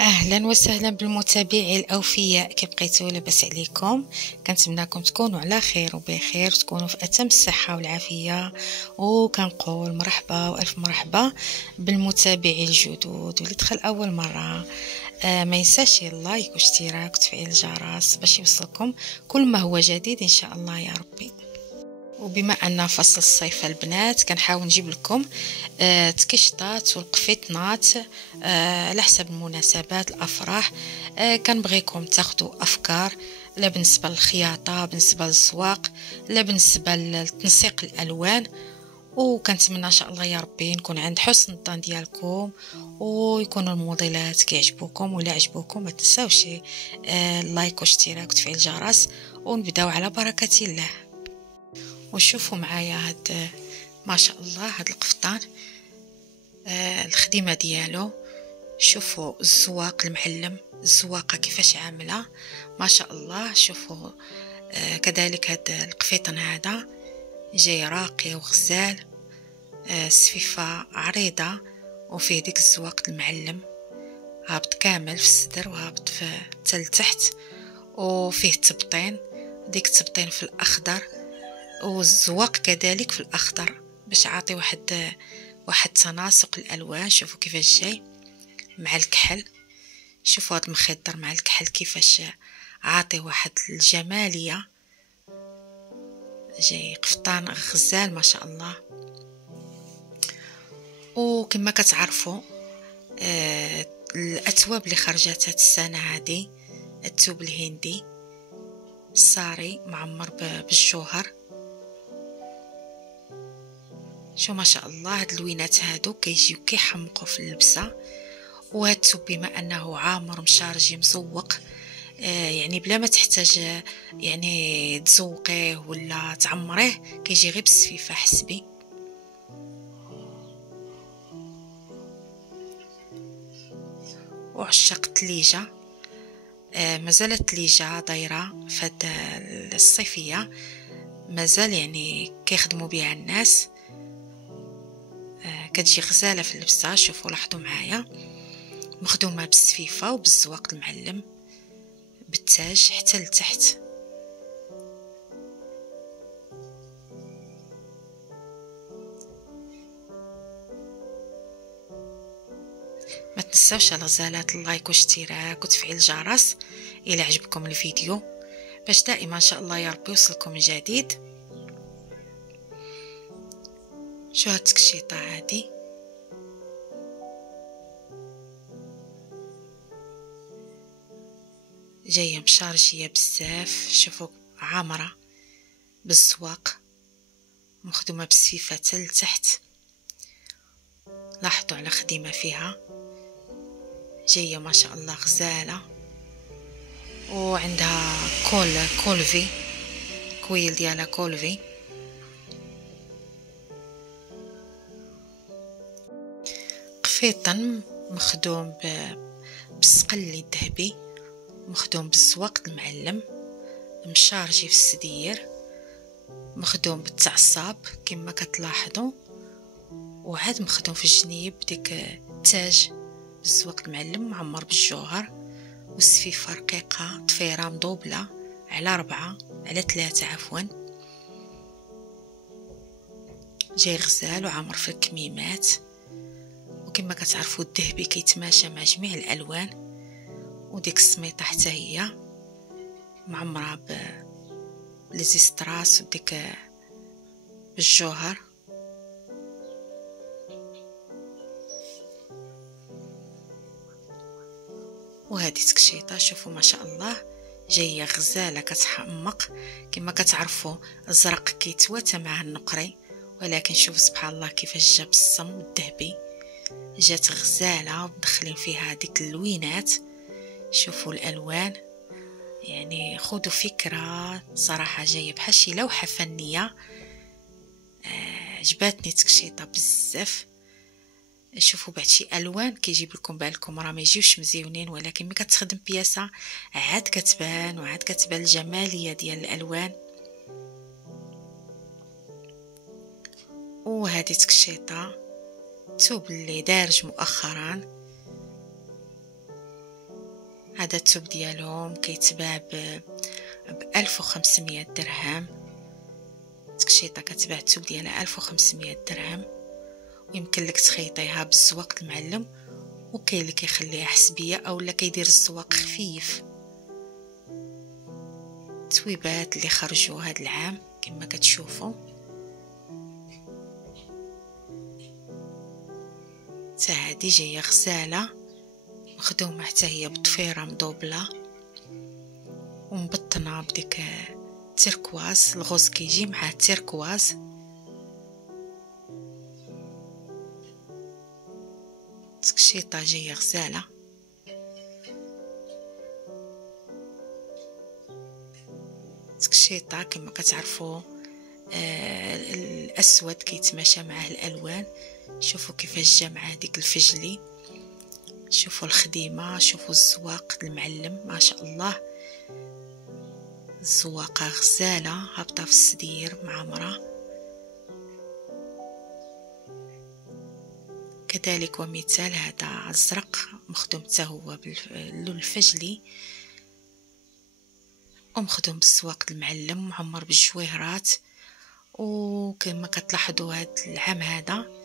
اهلا وسهلا بالمتابعين الاوفياء، كي بقيتو لاباس عليكم؟ كنتمنىكم تكونوا على خير وبخير، تكونوا في اتم الصحه والعافيه. وكنقول مرحبا والف مرحبا بالمتابعين الجدد، واللي دخل اول مره ما ينساش اللايك واشتراك وتفعيل الجرس باش يوصلكم كل ما هو جديد ان شاء الله يا ربي. وبما ان فصل الصيف البنات كنحاول نجيب لكم تكشطات والقفيطنات على حسب المناسبات الافراح. كنبغيكم تاخذوا افكار، لا بالنسبه للخياطه، بالنسبه للزواق، لا بالنسبه لتنسيق الالوان. وكنتمنى ان شاء الله يا ربي نكون عند حسن الظن ديالكم، ويكونوا الموديلات كيعجبوكم. ولا عجبوكم ما تنساوش اللايك واشتراك وتفعيل الجرس، ونبداو على بركه الله. وشوفوا معايا هاد ما شاء الله هاد القفطان، الخدمه ديالو. شوفوا الزواق المعلم، الزواقه كيفاش عامله ما شاء الله. شوفوا كذلك هاد القفيطن هذا جاي راقي وغزال، السفيفه عريضه وفيه ديك الزواق المعلم، هابط كامل في الصدر وهابط في تحت، وفيه تبطين، ديك التبطين في الاخضر، والزواق كذلك في الاخضر باش عاطي واحد تناسق الالوان. شوفوا كيفاش جاي مع الكحل، شوفوا هذا المخدر مع الكحل كيفاش عاطي واحد الجماليه. جاي قفطان غزال ما شاء الله. وكما كتعرفوا الأثواب اللي خرجت هاد السنة هذه، الثوب الهندي الساري معمر بالجوهر. شو ما شاء الله هاد اللوينات هادو كيجيو كيحمقوا في اللبسة. وهاد الثوب بما انه عامر مشارجي مزوق، يعني بلا ما تحتاج يعني تزوقيه ولا تعمريه، كيجي غير بالسفيفة حسبي. وعشاق التليجة، مازال التليجة دايرة فهاد الصيفية، مازال يعني كيخدموا بها الناس، كتجي غزالة في اللبسة. شوفوا لاحظوا معايا، مخدومة بالسفيفة وبالزواق المعلم بالتاج حتى لتحت. ما تنساوش الغزالات اللايك واشتراك وتفعيل الجرس الى عجبكم الفيديو، باش دائما ان شاء الله يا ربي يوصلكم جديد. شو هاد التكشيطه هادي، جايه مشارجيه بزاف. شوفوا عامره بالزواق، مخدومه بالسفيفه حتى لتحت. لاحظوا على خديمه فيها، جايه ما شاء الله غزاله. وعندها كولفي، كويل ديالها كولفي. قفيطن مخدوم بالسقلي الذهبي، مخدوم بالزواق المعلم، مشارجي في السدير، مخدوم بالتعصاب كما كتلاحظوا، وعاد مخدوم في الجنيب ديك التاج بالزواق المعلم معمر بالجوهر، والسفيفه رقيقه ضفيره مضوبله على 4 على 3 عفوا. جاي غزال وعامر في الكميمات، وكما كتعرفوا الذهبي كيتماشى مع جميع الالوان. وديك السميطه حتى هي معمره بالزيستراس وديك بالجوهر. وهذه تكشيطه شوفوا ما شاء الله جايه غزاله كتحمق. كما كتعرفوا الزرق كيتواتى مع النقري، ولكن شوفوا سبحان الله كيفاش جا بالصم الذهبي، جات غزاله ومدخلين فيها هذيك اللوينات. شوفوا الالوان، يعني خذوا فكره صراحه جايه بحال شي لوحه فنيه. عجباتني تكشيطه بزاف. شوفوا بعد شي الوان كيجيب لكم بالكم راه ما يجيوش مزيونين، ولكن ملي كتخدم بياسه عاد كتبان، وعاد كتبان الجماليه ديال الالوان. وهذه تكشيطه توب اللي دارج مؤخرا، هذا الثوب ديالهم كيتباع ب 1500 درهم. تكشيطه كتباع الثوب ديالها 1500 درهم، ويمكن لك تخيطيها بالزواق المعلم، وكاين اللي كيخليها حسبيه اولا كيدير الزواق خفيف. تويبات اللي خرجوا هذا العام كما كتشوفوا، حتى هذه جايه غزاله مخدومه حتى هي بضفيره مدوبله ومبطنه بديك تيركواز. الغوز كيجي مع تيركواز. تكشيطه جايه غزاله. تكشيطه كما كتعرفوا الاسود كيتماشى معه الالوان. شوفوا كيفاش جا مع ديك الفجلي، شوفوا الخديمه، شوفوا الزواق المعلم ما شاء الله. الزواقه غزاله هابطه في السدير معمره. كذلك ومثال هذا ازرق مخدوم حتى هو باللون الفجلي ومخدوم بالزواق المعلم معمر بالجويهرات. وكما كتلاحظوا هذا العام هذا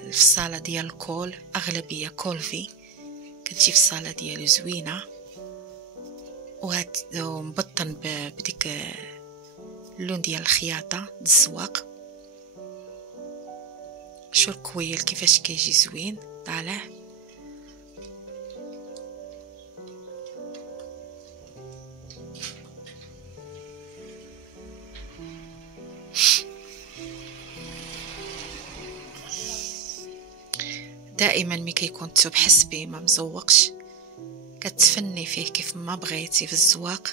في الصاله ديال الكول اغلبيه كولفي كتجي في الصاله ديالو زوينه، وهاد مبطن بديك اللون ديال الخياطه الزواق. شو الكويل كيفاش كيجي زوين طالع. دائما ملي كيكون الثوب حسبي ما مزوقش كتفني فيه كيف ما بغيتي في الزواق.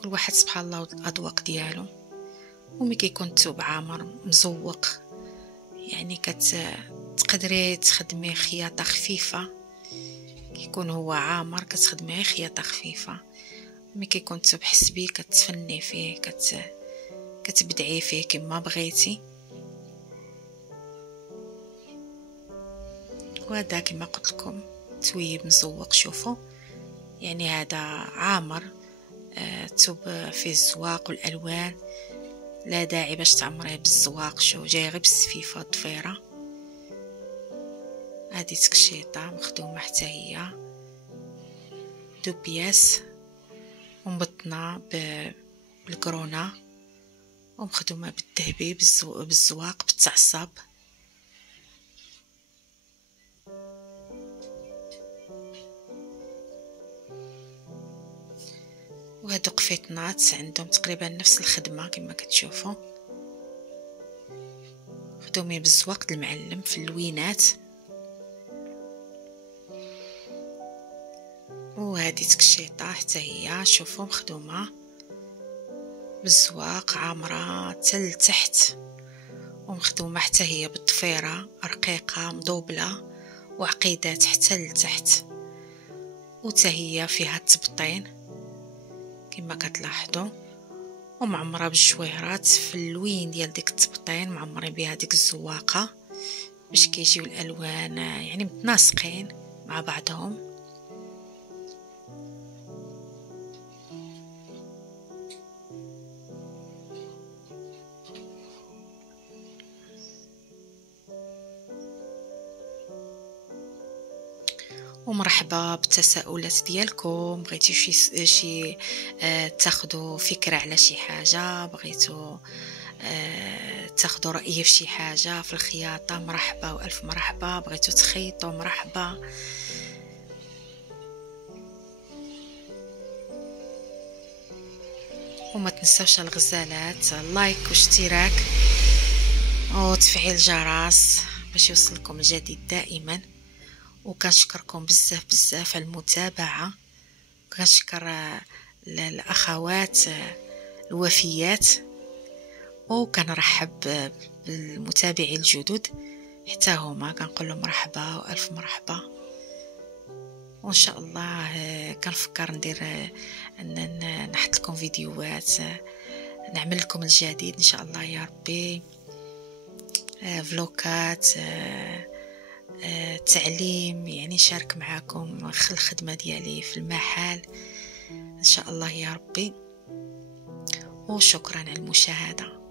كل واحد سبحان الله الاذواق ديالو. وملي كيكون الثوب عامر مزوق يعني تقدري تخدمي خياطه خفيفه. كيكون هو عامر كتخدمي خياطه خفيفه. ملي كيكون الثوب حسبي كتفني فيه كتبدعي فيه كما بغيتي. وهذا كما قلت لكم تويب مزوق. شوفوا يعني هذا عامر ثوب فيه الزواق والالوان، لا داعي باش تعمريه بالزواق. شو جاي غير بالسفيفه ضفيره. هذه تكشيطه مخدومه حتى هي دوبياس ومبطنه بالكرونا ومخدومه بالذهبي بالزواق بالتعصب. وهادو قفيطنات عندهم تقريبا نفس الخدمه كما كتشوفوا، مخدومين بالزواق المعلم في اللوينات. وهذه تكشيطه حتى هي شوفوا مخدومه بالزواق عامره حتى لتحت ومخدومه حتى هي بالضفيره رقيقه مدوبله وعقيدات حتى لتحت. وحتى هي فيها التبطين كما كتلاحظوا ومعمره بالجويهرات في اللوين ديال ديك التبطين معمرين بها ديك الزواقه باش كيجيو الالوان يعني متناسقين مع بعضهم. ومرحبا بالتساؤلات ديالكم. بغيتو شي تاخذوا فكره على شي حاجه، بغيتو تاخذوا رايي في شي حاجه في الخياطه، مرحبا والف مرحبا. بغيتو تخيطوا مرحبا. وما تنساوش الغزالات لايك واشتراك وتفعيل الجرس باش يوصلكم الجديد دائما. وكنشكركم بزاف بزاف على المتابعه. كنشكر الاخوات الوفيات وكنرحب بالمتابعين الجدد حتى هما كنقول لهم مرحبا والف مرحبا. وان شاء الله كنفكر ندير نحط لكم فيديوهات نعمل لكم الجديد ان شاء الله يا ربي. فلوكات تعليم، يعني نشارك معاكم الخدمة ديالي في المحل إن شاء الله يا ربي. وشكرا على المشاهدة.